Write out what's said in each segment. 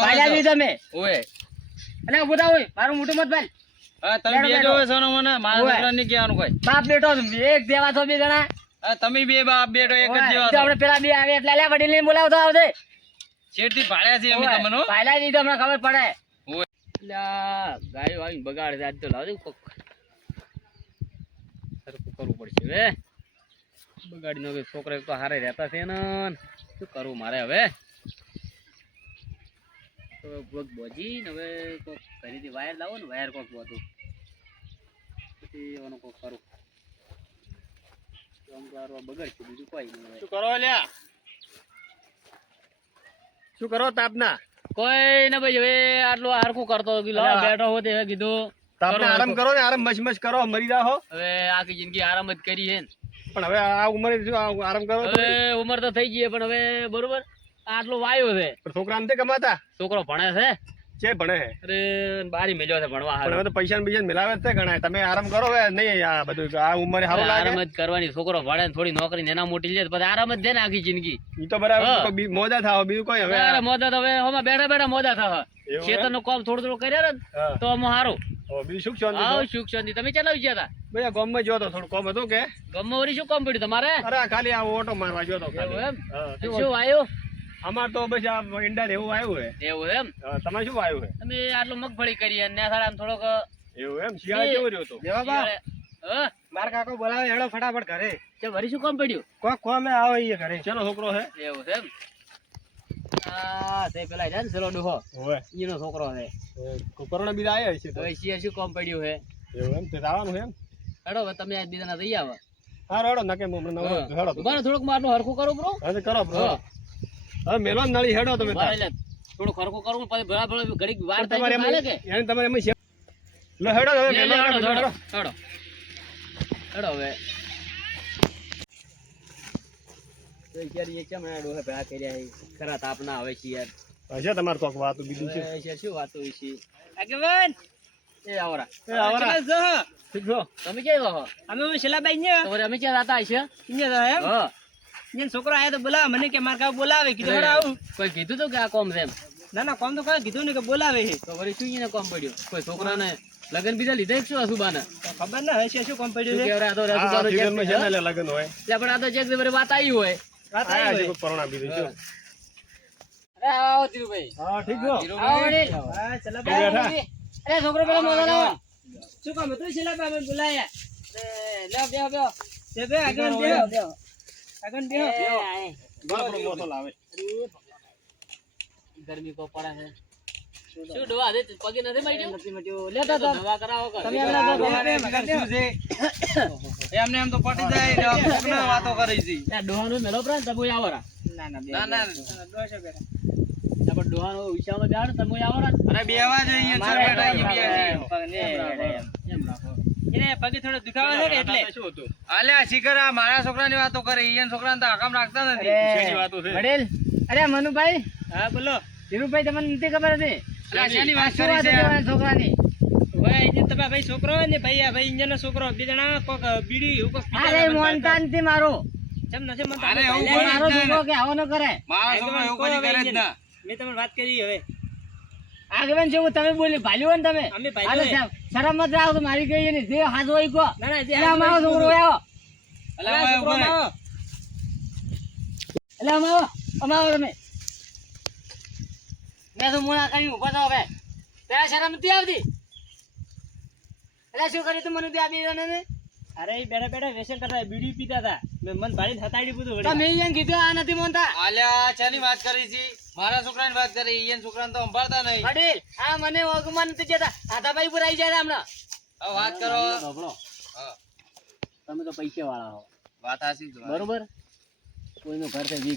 ભાલ્યા તમે. ઓય એટલે ઊભો ઓય. મારું મોટું મત ભાઈ હા તમે બે જો સોનો મને? મારા છોકરાને કહેવાનું કોઈ. બાપ બેટો એક દેવા છો બે જણા. હા તમે બે બાપ બેટો એક જ ઓય. તો આપણે પેલા બે આવે એટલે અલ્યા વડીલ ને બોલાવતો આવજે. શેઠથી ભાળ્યા છે અમે તમને હો. ભાલ્યા તો અમને ખબર પડે. ઓય. અલ્યા, ગાયો આવીને બગાડે છે. તો લાવજો કોક. સરખું કરવું પડશે હવે. બગાડી નો છોકરા તો હારે રહેતા છે ને. શું કરવું મારે હવે? પગ બોજી ને હવે કોક ઘરેથી વાયર લાવો ને વાયર કોક હતું પછી એવાનું કોક કરું બીજું કોઈ નહીં શું કરો લ્યા શું કરો તાપના? કોઈ ને ભાઈ હવે આટલું હારખું કરતો. બેઠો હોતે હવે કીધું. તાપના આરામ કરો ને આરામ મચ મચ કરો મરી જાઓ. હવે આખી જિંદગી આરામ જ કરી હે પણ હવે આ ઉંમરે આરામ કરો હવે ઉંમર તો થઈ ગઈ પણ હવે બરોબર. આટલો વાયો છે. છોકરા નથી કમાતા? છોકરો ભણે છે? જે ભણે છે. અરે બારી મેલ્યો છે ભણવા હાલ. તો પૈસા બીજા મિલાવે છે ઘણા તમે આરામ કરો હવે નહીં આ બધું આ ઉંમરે સારું લાગે. આરામ જ કરવાની છોકરો ભણે થોડી નોકરી નેના મોટી લે પછી આરામ જ દે ને આખી જિંદગી. ઈ તો બરાબર હા. મોજા થાવ બીજું કોઈ હવે અરે મોદા તો હવે હમણાં બેઠા બેઠા મોદા થાવ. ખેતરનું કામ થોડું થોડું કર્યા ને તો અમે સારું. ઓ, બીજું સુખ શાંતિ આવ સુખ શાંતિ તમે ચલાવી ગયા હતા ભાઈ આ ગામમાં જોતો થોડું કોમ હતું કે? ગમે વળી શું કામ પડ્યું તમારે? અરે ખાલી આ ઓટો મારવા જોતો ખાલી. એમ? શું શું આવ્યું અમાર તો બસ આ ઈંડા એવું આવ્યું છે એવું એમ? તમે તમારે શું આવ્યું છે તમે આટલું મગફળી કરી અને ને સારા થોડોક એવું એમ? શિયાળે કેવું રહ્યો તો? હા? માર કાકો બોલાવે હેડો ફટાફટ ઘરે. તે વળી શું કામ પડ્યું? કોક કોમે આવે ઈ ઘરે. ચલો છોકરો છે એવું છે એમ? આ તે પેલા છે ને ડોહો. ઈનો છોકરો છે કોરોના બીજા આયા છે તો. શું કામ પડ્યું હે? એવું એમ? તે આવવાનું છે એમ? હેડો તમે આજ બીજાના જઈ આવો. હા હેડો નકે હું નવરો હેડો થોડુંક મારનું હરખું કરો બ્રો. કરો બ્રો. હા. હવે મેલો નળી હેડો તમે. રહો એટલે કરું પછી ભલા ઘડીક વાર તમારે થાય એમ કે? એને તમારે એમ છે લો હેડો હવે મેલો હેડો, હેડો હેડો, હેડો. હેડો હવે. તો યાર એ કેમ આ હે ભેળા કર્યા છે? ખરા તાપના આવે છે યાર. હશે તમારે તો વાત બીજું છે. છે શું વાતો છે આગેવાન! એ આવરા. એ આવરા. જો છો તમે ક્યાં રહો અમે શિલાબાઈ ને તમારે અમે ક્યાં રાતા હશે? અહીંયા તો એમ. હા. અહીંયા છોકરો આયા તો બોલાવે મને કે માર કા બોલાવે કીધું હેડો આવું કોઈ કીધું તો કે આ કોમ છે ના ના કોમ તો કોઈ કીધું ને કે બોલાવે છે. તો વળી શું એને કોમ પડ્યો? કોઈ છોકરાને લગન બીજા લીધા શું અસુબાને ખબર ના હશે શું કોમ પડ્યું છે? આ તો અસુબાનો season માં છે ને લગન હોય. એટલે પણ આ તો જેક છે, વાત આવી હોય. વાત આવી હોય. કોઈ કોરોના બીજું શું? અરે આવો ધીરુભાઈ. હા ઠીક છો આવો વળી. હા શિલાબાઈ ભાઈ અરે છોકરો પેલો મોઢા લાવો. શું કામ હતું? છેલા અમે બોલાયા. અરે, લે બે બે બે આગળ બે બેહો. બેહો. આગળ બેહો. એ, આય. બરાબર મોસો લાવે. ગરમી કો પડે છે. શું ડોહા દે પગે નથી મટ્યું લેતા તો દવા કરાવો કે તમે બે, બે, આગળ બેહો. એમને એમ તો પટી જાય ને આમ વાતો કરી છે. આ ડોહાનું મેલો પ્રાણ તમો આવો ના ના બે, ના ના દોઢસો બેઠા. આપણે ડોહાનો તમો અરે બેવા બેસી. એને પગે થોડો દુખાવો છે ને એટલે. શું હતું? આલ્યા શિખર આ મારા છોકરાની વાતો કરે ઈયન છોકરાને તો હકામ રાખતા નથી. શેની વાતો છે? વડીલ અરે મનુભાઈ. હા બોલો. ધીરુભાઈ તમને નથી ખબર હતી? અલ્યા શેની વાત કરી છે? છોકરાની. ભાઈ તમે ભાઈ છોકરો હોય ને ભાઈ આ ભાઈ ઇન્જનનો છોકરો બે જણા કોક બીડી એવું કોક અરે મોનતા નથી મારો. કેમ નથી મનતા? અરે એવું ભાઈ, બોલે મારો છોકરો કે આવો ન કરે. મારા છોકરો એવું કદી કરે જ ના. મેં તમને વાત કરી હવે. આગેવાન જેવું તમે બોલી ભાલ્યું ને તમે. શરમ- મત રાખો તો મારી કઈ ને જે હાથ હોય કો ના ના એટલે અમારો છોકરો આવો અલ્યા આ હવે છોકરો ઊભો રહે. આવો. એટલે અમારો અમારો તમે. મેં તો મુના કરી ઊભા થાવ ભાઈ ત્યાં શરમ નથી આવતી? એટલે શું કર્યું તું? મને ત્યાં બી જણાને? અરે બેઠા બેઠા વ્યસન કરતા બીડી પીતા હતા. મન ભાડી હતાડી બધું. તમે એને કીધું આ નથી મોનતા. આલ્યા ચાની વાત કરી છે? મારા છોકરાની વાત કરી ઈયન છોકરાને તો સંભાળતા નહીં. વડીલ આ મને ઓગમાન નથી જતા આધાભાઈ પર આવી જાય હમણાં. હવે વાત કરો. બબડો તમે તો પૈસા વાળા હો. વાત છે. બરોબર? કોઈનું ઘર છે હમ.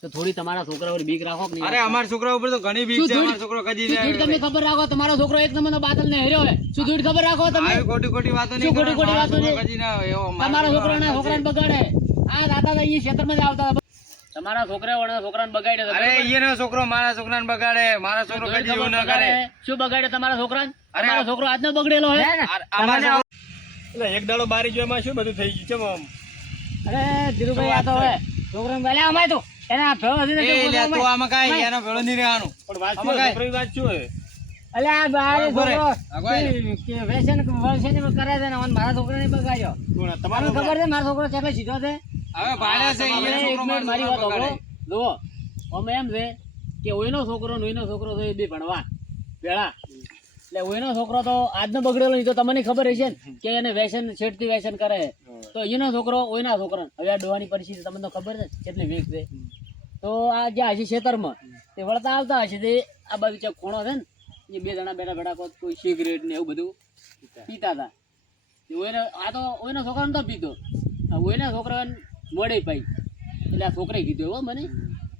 તો થોડી તમારા છોકરા ઉપર બીક રાખો કે અરે અમારા છોકરા ઉપર તો ઘણી બીક શું છે. અમારો છોકરો કદી શું તમે ખબર રાખો? તમારો છોકરો એક નંબરનો બાદલ ને હેર્યો હે શું ધૂળ ખબર રાખો તમે ખોટી ખોટી વાતો નહીં ખોટી ખોટી વાતો છોકરો નહીં? કદી ના એવો મારો તમારા છોકરો ના છોકરાને બગાડે. આ દાદા તો અહીં ક્ષેત્રમાં જ આવતા તમારા છોકરા વણા છોકરાને બગાડે અરે બરોબર? છોકરો મારા છોકરાને બગાડે. મારા છોકરો કદી એવું ના કરે. શું બગાડે તમારા છોકરાને? અરે તમારો છોકરો આજનો બગડેલો હે એટલે એક દાડો બારી જો એમાં શું બધું થઈ ગયું છે અરે ધીરુભાઈ આ તો હવે છોકરાને ભલે અમાય તો એના ભેળો ખોટો તું આમાં કાંઈ એનો ભેળો નહીં રહેવાનું. પણ વાત શું વાત શું હે? અલ્યા આ બાર છોકરો. કે- કે વ્યસન વ્યસન કરે છે ને ઓન મારા છોકરાને બગાડ્યો કોણ? તમને ખબર છે મારો છોકરો કેટલો સીધો છે હવે ભાડે છે, એ છોકરો મારી વાત બગાડે. જુઓ અમે એમ છે કે ઓયનો છોકરો નોયનો છોકરો તો એ બે ભણવા પેલા એટલે ઓયનો છોકરો તો આજનો બગડેલો નહીં તો તમને ખબર હશે ને કે એને વેસન છેડતી વેસન કરે છે. તો એનો છોકરો ઓયના છોકરા હવે આ ડોવાની પરિસ્થિતિ તમને તો ખબર છે કેટલી વીક છે. તો આ જે હશે ખેતરમાં તે વળતા આવતા હશે તે આ બાજુ જે ખૂણો છે ને એ બે જણા બેઠા બેઠા કોઈ- સિગરેટ ને એવું બધું પીતા. હતા. ઓયને આ તો ઓયના છોકરાને તો પીતો ઓયના છોકરા મોડે પાઈ. એટલે આ છોકરાએ કીધું એવો મને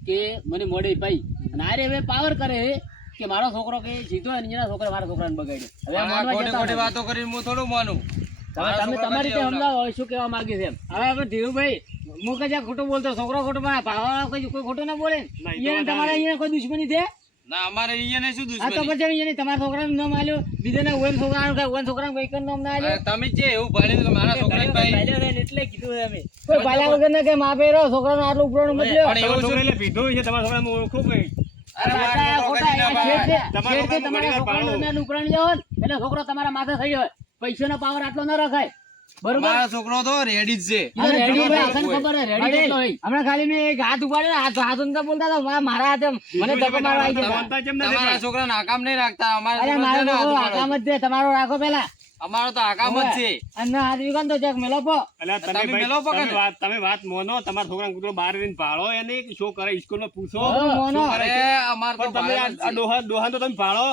કે મને મોડે પાઈ. અને આરે હવે પાવર કરે કે મારો છોકરો કે જીતો એના છોકરા મારા છોકરાને બગાડ્યો. હવે. વાતો કરીને હું થોડું માનું. તમે તમારી રીતે સમજાવો શું કહેવા માંગે છે હવે ધીરુભાઈ હું કઈ જ્યાં ખોટું બોલતો છોકરો ખોટો પણ ભાવા કોઈ કોઈ ખોટું ના બોલે ને. ના, એ તો ઈયાને વાત તમારા અહીંયા કોઈ દુશ્મની છે? ના અમારે શું તો પછી અહીંયા તમારા છોકરાનું નામ આલ્યું બીજાના ઓન છોકરાનું કઈ ઓન છોકરાનું કોઈ કઈ નામ ના અરે તમે જે એવું ભાડ્યું કે મારા છોકરા ભાઈ એટલે કીધું અમે. કોઈ ભાલા વગર ને કે માપે રહો છોકરાનો આટલું ઉપરાણું મતલ્યો પણ એવું શું છે તમારા છોકરાને કઈ? છોકરા છે તમારા છોકરાને ઉપરાણી એટલે છોકરો તમારા માથે થઈ જાય પૈસાનો પાવર આટલો ન રખાય. બરોબર? છોકરો તો રેડી જ છે. ખબર રેડી હમણાં ખાલી મેં એક હાથ ઉપાડ્યો હાથ હાથ ઊંધા બોલતા હતા મારા હાથે મને ધક્કો મારવા આવી ગયા. તમારા છોકરા નાકામ નહીં રાખતા અમારા અરે છોકરા મારો છે ને છોકરો હાથ આકામ ઉપાડે. જ છે તમારો રાખો પેલા. અમારો તો આકામ જ છે. અને હાથ વિકાન તો ચેક મેલો પો. તમે તમે મેલો વાત તમે વાત મોનો તમારા છોકરા કુતરો બહાર રહીને ભાળો એને શું સ્કૂલ સ્કૂલમાં પૂછો? મોનો. અરે અમાર તો તમે આ. ડોહા તો તમે ભાળો.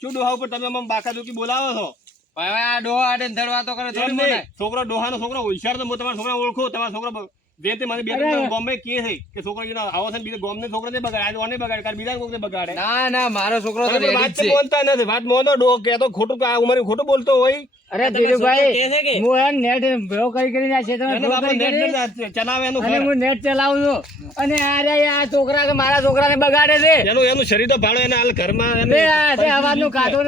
શું ડોહા ઉપર તમે બાકા બાકાદુકી બોલાવો છો? છોકરો ડોહાનો છોકરો હોશિયાર તો તમારા છોકરા ઓળખું તમારા છોકરા જે તે મને બે અરે. ત્રણ છે કે છોકરો એનો આવો છે ને બીજા ગામને છોકરો ને બગાડે આજે બગાડે કાલ બીજા કોકને બગાડે. ના ના મારો છોકરો તો રેડી વાત જ તો છે. બોલતા નથી વાત મોનો ડો કે તો ખોટું આ ઉંમરે ખોટું બોલતો હોય. અરે ધીરુભાઈ હું હે નેટ ભેગો કરી કરીને આ ક્ષેત્રમાં એને ભેગો આપણે કરી કરીને નેટ ચલાવે એનું અને હું નેટ ચલાવું છું. અને અરે આ છોકરા કે મારા છોકરાને બગાડે છે. એનું એનું શરીર તો ભાડો એને હાલ ઘરમાં એને આ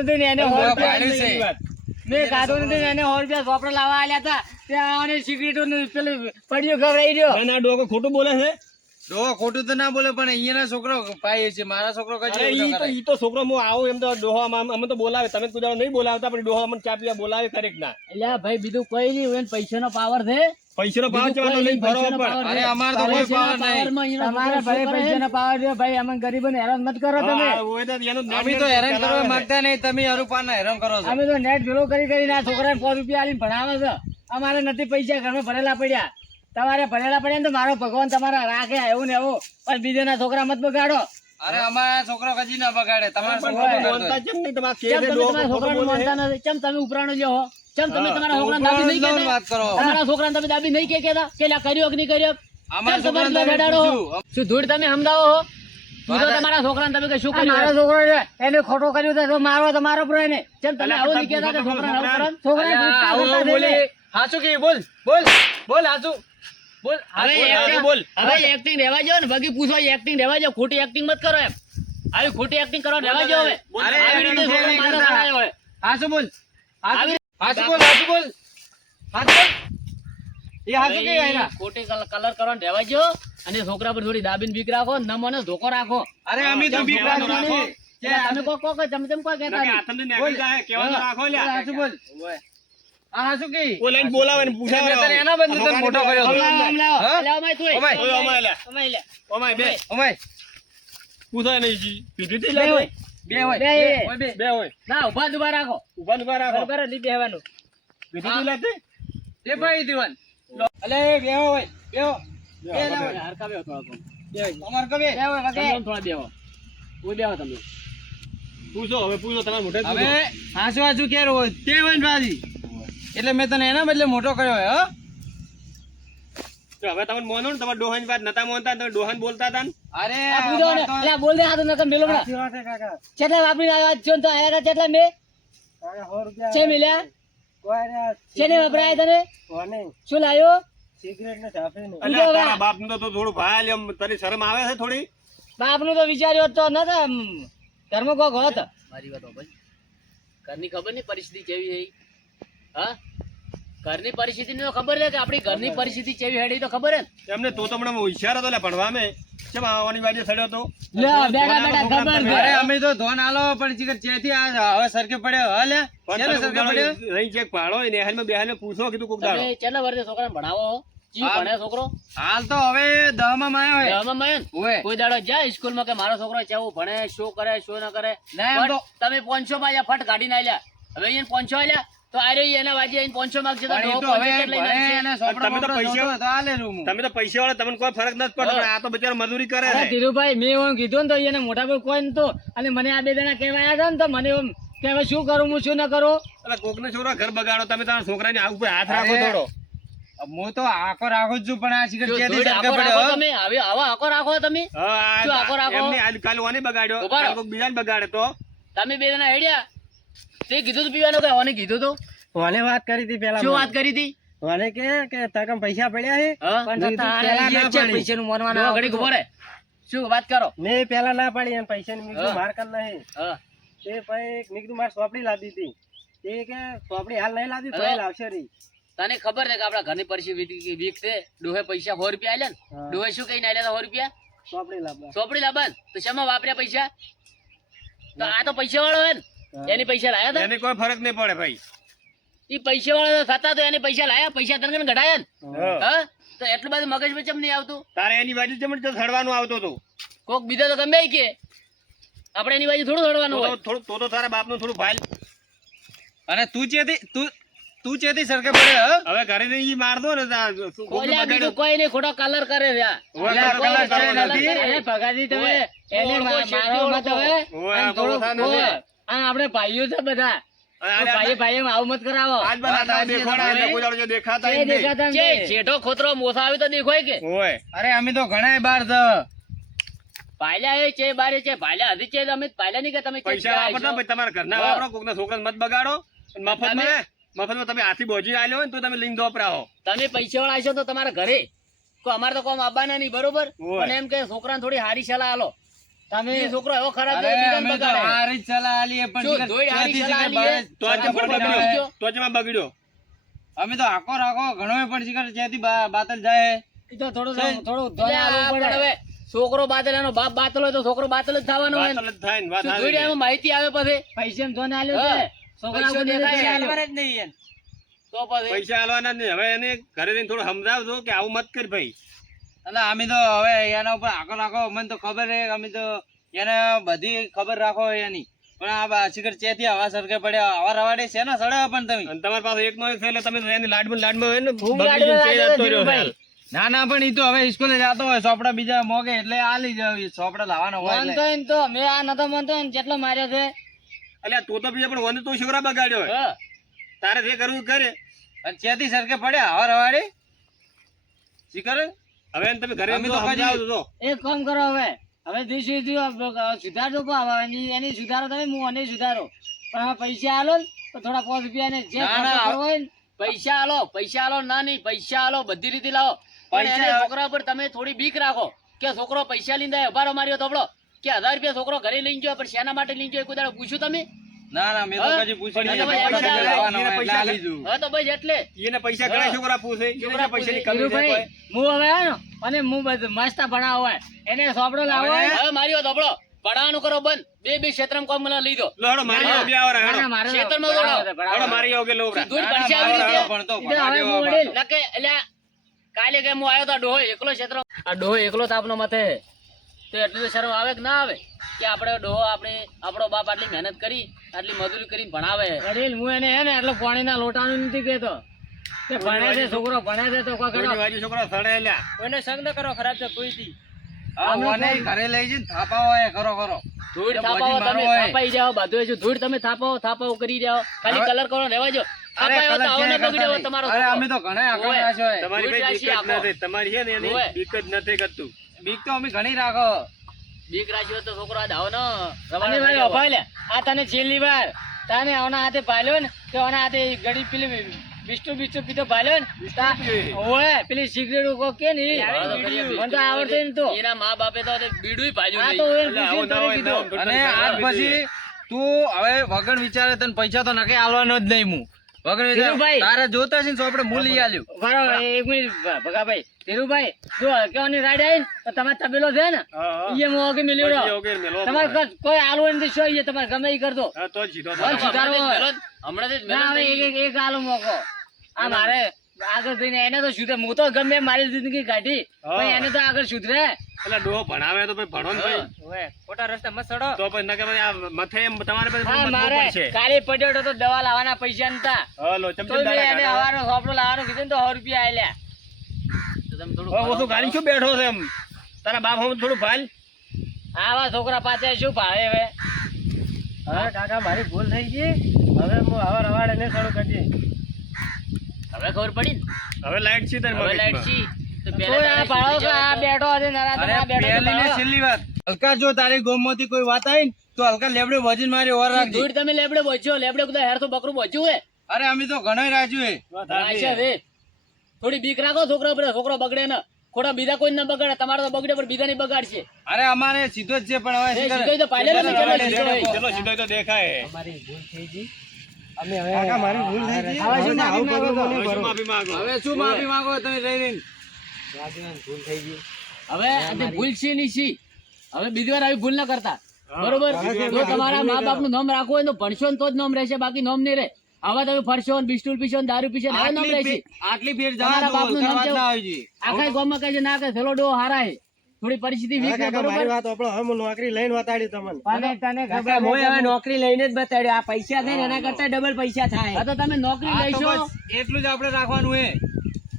નથી ને એને. મેં કાઢું નથી એને સો રૂપિયા ચોપડા લાવવા આલ્યા હતા. ત્યાં આવવાની સિગરેટો ને પેલું પડ્યું અને આ ડોકો ખોટું બોલે છે? ડોહા ખોટું તો ના બોલે પણ અહીંયાના છોકરો પાય છે મારા છોકરો કઈ ઈ તો ઈ તો છોકરો હું આવું એમ તો ડોહો આમ- અમે તો બોલાવે. તમે કુદાડો નહીં બોલાવતા પણ ડોહો અમને ચા પીવા બોલાવે કરેક ના. એટલે ભાઈ બીજું કોઈ નહીં હોય ને પૈસાનો પાવર છે. પૈસાનો ભરો પણ. અરે. અમારે તો કોઈ પૈસાના નહીં. તમારે ભાઈ પૈસાનો પાવર છે ભાઈ અમે ગરીબોને હેરાન મત કરો તમે. હા, હોય તો એનું નેટ અમે તો હેરાન કરવા માંગતા નહીં તમે અરુપાને હેરાન કરો છો. અમે તો નેટ ભેળો કરી કરીને આ છોકરાને સો રૂપિયા આલીને ભણાવે છે. અમારે નથી પૈસા ઘરમાં ભરેલા પડ્યા. તમારે ભરેલા પડ્યા ને તો મારો ભગવાન તમારા રાખે એવું ને એવું. પણ બીજાના છોકરા મત બગાડો. અરે અમારા છોકરો કજી ના બગાડે તમારા છોકરો બોલતા નહીં? તમારા નથી? કેમ તમે ઉપરાણો લ્યો હો તમે તમારા છોકરાને દાબી નહીં કહેતા? વાત કરો. તમારા છોકરાને તમે દાબી નહીં કે કહેતા? કે લા કર્યો કે નહીં કર્યો? અમારા છોકરાને તમે બગાડાડો? શું ધૂળ તમે સમજાવો હો? તું તો તમારા છોકરાને તમે કે શું કર્યું મારા છોકરો છે. એને ખોટો કર્યું તો મારો તો મારો પ્રો એને કેમ તમે આવો નહીં કહેતા કે છોકરાને આવું કરો? છોકરાને આવું બોલે. હાચું કે બોલ બોલ બોલ હાચું. બોલ અરે બોલ, અરે એક્ટિંગ રહેવા જો ને બગી પૂછો એક્ટિંગ રહેવા જો ખોટી એક્ટિંગ મત કરો એમ. આવી ખોટી એક્ટિંગ કરવા રહેવા જો હવે. અરે, આવી રીતે બોલ. હાચું બોલ. આવી- હાચું બોલ હાચું બોલ હાચું એ હાચું કે ભાઈ, ખોટી કલર કલર રહેવા જો અને છોકરા પર થોડી દાબીન બીક રાખો ન મને ધોકો રાખો અરે અમે તો બીક રાખો તમે કો કો કો તમે કો કહેતા કે નહીં. જાય, કહેવાનું રાખો લ્યા. હાચું બોલ આ હાચું કે બોલાઈને બોલાવે ને પૂછાવે. તને એના બદલે તને મોટો કર્યો અમાય તુંય. અમાય. ઓય, અમાય લે. અમાય લે. ઓમાય બે. ઓમાય પૂછાય નહીં જી. પીધું લે હોય. બે હોય બે. હોય બે બે હોય. ના ઊભા ઊભા રાખો ઊભા ઊભા રાખો. બરાબર નહીં બેહવાનું. પીધું તું લે તે? ભાઈ દીવાન અલે બે હોય બે. બે બે આપો લાવો. બે. થોડા થોડા. બે હોય. અમાર કબે બે હોય, વગે. થોડા બેહો. ઉઈ બેહો તમે. પૂછો હવે પૂછો તમારા મોઢે હવે હાસુ હાસુ કેર હોય તે હોય ને એટલે મેં તને એના બદલે મોટો કર્યો હે હો તો હવે તમે મોનો ને તમારા ડોહાની વાત નતા મોનતા તમે ડોહન બોલતા હતા ને અરે આપી ને. એટલે બોલ દે હાથું નકર મેલો હમણાં. કેટલા વાપરીને આવ્યા છો ને તો આયા હતા કેટલા મેં? છે મિલ્યા? શેને વપરાયા તને? શું લાયો? અલ્યા તારા બાપનું તો થોડું ભાઈ આલ્યો, તારી શરમ આવે છે થોડી બાપનું તો વિચાર્યો તો ન તો ઘરમાં કોક હોત. મારી વાત. ઘરની ખબર નહીં પરિસ્થિતિ કેવી છે હા ઘરની પરિસ્થિતિ તો ખબર છે કે આપણી ઘરની પરિસ્થિતિ કેવી હેડી તો ખબર છે? એમને તો તમને હોશિયાર હતો લે ભણવામાં કેમ આવવાની વાજે સડ્યો તો લે, બેઠા બેઠા ખબર છે. અરે અમે તો ધોન આલો પણ જીગર ચેથી આ હવે સરકે પડ્યો. હા લે. શેને સરકે પડ્યો? રહી ચેક પાડો ને હાલમાં બેહાલને પૂછો કીધું કોક દાડો. કેટલા વર્ષે છોકરાને ભણાવો? જી ભણે છોકરો? હાલ તો હવે દહમાં માં હોય. દસમાં માં કોઈ દાડો જાય સ્કૂલમાં કે મારો છોકરો કેવું ભણે શું કરે શું ના કરે? ના, તમે પોંચો માં ફટ ફટ કાઢીને લ્યા હવે અહીંયા પોંચો આલ્યા? તો આરે એના વાજી આઈને પોંચો માગશે તો તમે તો પૈસા- તો આલે રૂમ તમે તો પૈસા વાળા તમને કોઈ ફરક નથી પડતો આ તો બચારો મજૂરી કરે છે. ધીરુભાઈ મેં એમ કીધું ને તો એને મોટા પર કોઈ નતો અને મને આ બે જણા કહેવા આવ્યા ને તો મને એમ કે હવે શું કરું હું શું ન કરું? એટલે કોકને છોકરા ઘર બગાડો તમે તમારા છોકરાને આ ઉપર હાથ રાખો થોડો. હું તો આખો રાખો જ છું પણ આ ચેથી આખો રાખો પડ્યો તમે હવે આવા આખો રાખો તમે. શું આખો રાખો? એમની આજકાલ ઓને બગાડ્યો કાલ કોક બીજાને બગાડે તો. તમે બે જણા હેડ્યા. તે કીધું તું પીવાનું કે ઓને કીધું તું? મને વાત કરી હતી પેલા શું વાત કરી હતી? મને કે કે તકમ પૈસા પડ્યા છે? પણ તારે અહીંયા ના જ છે પાડી. પૈસાનું મોનવા ના ઘડીક આવતું. ઊભો શું વાત કરો? મેં પેલા ના પાડી અને પૈસા ની માર કર નહીં હા. તે પછી મેં કીધું મારે સોપડી લાદી હતી. એ કે સોપડી હાલ નહીં લાદી તો લાવશે રહી તને ખબર છે કે આપણા ઘરની પરિસ્થિતિ વીક છે? ડોહે પૈસા સો રૂપિયા આલ્યા ને? ડોહે શું કહીને આલ્યા તા સો રૂપિયા? સોપડી લાવવા. સોપડી લાવવાનું તો શેમાં વાપર્યા પૈસા? તો આ તો પૈસા વાળો હોય ને. એની પૈસા લાયા હતા? એને કોઈ ફરક નહીં પડે ભાઈ. એ પૈસા વાળા થતા તો એને પૈસા લાયા પૈસા તને કને ઘટાયા ને? હા. તો એટલું બધું મગજ ચમ નહીં આવતું? તારે એની બાજુ ચમડ તો સડવાનું આવતો હતો. કોક બીજા તો ગમે કે. આપણે એની બાજુ થોડું સડવાનું હોય. થોડું તો તો તારા બાપનું થોડું ફાઇલ અને તું ચેથી તું તું ચેતી સરકે પડે હે? હવે ઘરે ને ઈ મારદો ને તા. કોકને કોલ્યા બીજું કોઈ નહીં ખોટો કલર કરે છે. ઓય, કલર કલર કરે નથી. એ ભગાજી તમે એને ઓળખો, મા- શેઠી મારવા મત હવે થોડું. અને આપણે ભાઈઓ છે બધા. ભાઈ ભાઈ આવું મત કરાવો. આજ બધા વાત આટલા સાચી દેખાડા એટલે કોઈ જો દેખાતા નહીં. દેખાતા જે નથી. ખોતરો મોસા આવે તો દેખાય કે. ઓય. અરે અમે તો ઘણા બાર છે પાયલા એ છે બારે છે પાયલા હજી છે અમે પાયલા નહીં કે તમે પૈસા વાપરતા છો. તમારા ઘરના વાપરો કોકના છોકરાને મત બગાડો. મફત મફતમાં મફતમાં તમે હાથી બોજી આલ્યો હોય ને તો તમે લિંગ દોપરાવો. તમે પૈસા વાળા છો તો તમારા ઘરે. તો અમારે તો કોમ આવવાના નહીં બરોબર. પણ એમ કે છોકરાને થોડી હારી સલાહ આલો. તમે છોકરો એવો ખરાબ. હારી જ સલાહ આલીએ પણ તો આ. તો ચેમ બગડ્યો. અમે તો આકો રાખો ઘણો પણ ચીકર જેથી બાતલ જાય. તો થોડો થોડો આ પડે. હવે છોકરો બાતલ એનો બાપ બાતલ હોય તો છોકરો બાતલ જ થવાનો હોય બાતલ જ થાય ને વાત એમાં માહિતી આવે પછી? પૈસા ધોને આલ્યો છે છોકરા કોઈ દેખાય. નથી છે. આલ્યો. તો પછી? પૈસા આલવાના જ નહીં. હવે એને ઘરે જઈને થોડું સમજાવજો કે આવું મત કર ભાઈ. એટલે અમે તો હવે એના ઉપર આખો રાખો મને તો ખબર છે અમે તો એને બધી ખબર રાખો એની. પણ આ બા ચીકર ચેથી આવા સરકે પડ્યા આવા રવાડે છે ને સડે પણ તમે. તમારી પાસે એક નો છે એટલે તમે એની લાડમાં લાડમાં હોય ને ધીરુભાઈ. હાલ. ના ના પણ ઈ તો હવે સ્કૂલે જતો હોય સોપડા બીજા મોગે એટલે આલી જાવ સોપડા લાવવાનો હોય એટલે. તો હોય તો મેં આ નતો માનતો હોય ને જેટલો માર્યો છે. અલ્યા તું તો બીજા પણ વને તો છોકરા બગાડ્યો હોય. તારે જે કરવું કરે. અને ચેથી સરકે પડ્યા હવા રવાડે. ચીકર હવે તમે ઘરે અમે તો એક કામ કરો હવે. હવે દી સુધી સુધારજો એની એની સુધારો તમે હું અને સુધારો. પણ હવે પૈસા આલો તો થોડા પાંચ રૂપિયા ને જે કરવો હોય પૈસા આલો પૈસા આલો ના નહીં પૈસા આલો બધી રીતે લાવો. પૈસા- છોકરા પર તમે થોડી બીક રાખો કે છોકરો પૈસા લઈને ઉભારો માર્યો તબડો કે હજાર રૂપિયા છોકરો ઘરે લઈને ગયો પણ શેના માટે લઈને ગયો એ કોઈ દાડો પૂછ્યું તમે? ના ના મેં તો હા? પૂછ્યું એને પૈસા પૈસા લાવવાનો એને હોય એટલે પૈસા આલી દઉં. હા તો બસ એટલે. એને પૈસા ઘણા છોકરા પૂછે છોકરા એને પૈસાની કમી છે હું હવે આવ્યો અને હું બધું મસ્ત ભણાવ હોય. એને સોપડો લાવો હોય. ને. હવે માર્યો ભણાવાનું કરો બંધ. બે બે ક્ષેત્રમાં કોમ મને લઈ દો હેડો મારી આવો હેડો. દોડો. હેડો મારી પડશે આવી રીતે? ભણાવ્યો. નકે એટલે કાલે કે હું આવ્યો તો ડોહો એકલો ક્ષેત્ર આ ડોહો એકલો તાપનો મથે. તો એટલી તો શરમ આવે કે ના આવે? કે આપણે ડોહો આપણે આપણો બાપ આટલી મહેનત કરી આટલી મજૂરી કરીને ભણાવે. વડીલ હું એને હે ને એટલે પાણીના લોટાનું નથી કહેતો. કે ભણે છે છોકરો ભણે છે તો કોઈ કોઈની બાજુ છોકરા સડે લ્યા. કોઈને સંગ ન કરો ખરાબ છે કોઈથી હા, ઓને ઘરે લઈ જઈને થાપાવો એ કરો કરો. ધૂળ થાપાવો તમે થાપાઈ જાઓ બધું જો ધૂળ તમે થાપાવો થાપાવો કરી જાઓ. ખાલી કલર કરો રહેવા જો અરે તમારો. અરે કઈ છે ને એની નથી કરતું. બીક તો અમે ઘણી રાખો. બીક રાખ્યો તો છોકરો આ દાવો ન રવાની ભાઈ અભાઈ લે આ તને છેલ્લી વાર. તાને આવના હાથે પાલ્યો ને તો આના હાથે ગડી પેલી બિસ્ટુ બિસ્ટુ પીતો પાલ્યો ને ઓય પેલી સિગરેટ ઉકો કે ને ઈ. તો કરીએ. ને તો આવડતું. એના મા બાપે તો બીડું ભાજ્યું આ તો. અને આજ પછી તું હવે વગર વિચારે તને પૈસા તો નકે આલવાનો જ નહીં હું. વગર વિચારે તારે જોતા છે ને તો આપણે મૂલી આલ્યું. બરાબર એક મિનિટ ભગાભાઈ. ધીરુભાઈ જો હલકાવાની રાડ આવી તો તમારે તબેલો છે ને હા, હા. ઓગે મેલ્યો રહ્યો. તમારે કોઈ- આલુ નથી શું એ તમારે ગમે એ કરતો તો જ સીધો બસ થાય. સુધારો હોય. હમણાં એક આલુ મોકો. આ મારે આગળ જઈને એને તો સુધરે. હું તો ગમે મારી જિંદગી કાઢી પણ એને તો આગળ સુધરે. એટલે ડોહો ભણાવે તો ભાઈ ભણો ને ભાઈ ખોટા રસ્તે મત ચડો. તો પછી નકે આ મથે એમ તમારે પછી હા મારે કાલે પડ્યો તો દવા લાવવાના પૈસા નતા. હલો મેં એને હવાનો સોપડો લાવવાનો કીધું તો 100 રૂપિયા આલ્યા. તમે થોડું ઓછું ગાડી શું બેઠો છે એમ? તારા બાપ હમ થોડું ભાલ આવા છોકરા પાછા શું ભાવે હવે? હવે કાકા મારી ભૂલ થઈ ગઈ. હવે હું હવાર હવાડે ને શરૂ કરી હવે ખબર પડી ને? હવે લાઈટ છે તારી હવે લાઈટ મગજમાં. તો તો આ કે આ બેઠો હશે નરા આ બેઠો પહેલી ને છેલ્લી વાત. હલકા જો તારી ગોમમાંથી કોઈ વાત આવી ને તો હલકા લેબડે વજન મારી ઓર રાખજે. ધૂળ તમે લેબડે બોચ્યો લેબડે કુદા હેર તો બકરું બોચ્યું હે. અરે અમે તો ઘણો રાજુ હે. વાત થોડી બીક રાખો છોકરા પર છોકરો બગડે ને. ખોટા બીજા કોઈ ના બગાડે તમારે તો બગડે પણ બીજા ની બગાડશે. અરે અમારે સીધો જ છે પણ હવે શું સીધો તો ચલો સીધો તો દેખાય. હવે શું માફી માંગો છો? હવે શું માફી માંગો? હવે શું માફી માંગો? તમે રહી રહીને? હવે આ ભૂલ છે ની છી હવે બીજી વાર આવી ભૂલ ના કરતા. બરોબર? જો તમારા મા બાપનું નામ રાખવું હોય તો ભણશો ને તો જ નામ રહેશે બાકી નામ નહીં રહે. હવે તમે ફરશો ને બિસ્ટુલ પીશો ને દારૂ પીશો ને નામ આટલી રહેશે ફેર- આટલી ફેર તમારા જવા દો, બાપનું નામ વાત કેવું? ના આવી જોઈએ. આખા ગામમાં કહે છે ના કે ચલો ડો હારા હે થોડી પરિસ્થિતિ વીક છે બરોબર? કાકા, મોય હવે નોકરી લઈને જ બતાડ્યો. આ પૈસા થાય ને એના કરતા ડબલ પૈસા થાય. હા તો તમે નોકરી લઈશો. એટલું જ આપણે રાખવાનું હે.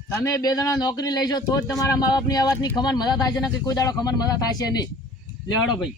તમે બે જણા નોકરી લઈશો તો જ તમારા મા બાપની આ વાતની ખમણ મજા થાય છે ને કે કોઈ દાડો ખમણ મજા થાય છે નહીં. લેવાડો ભાઈ.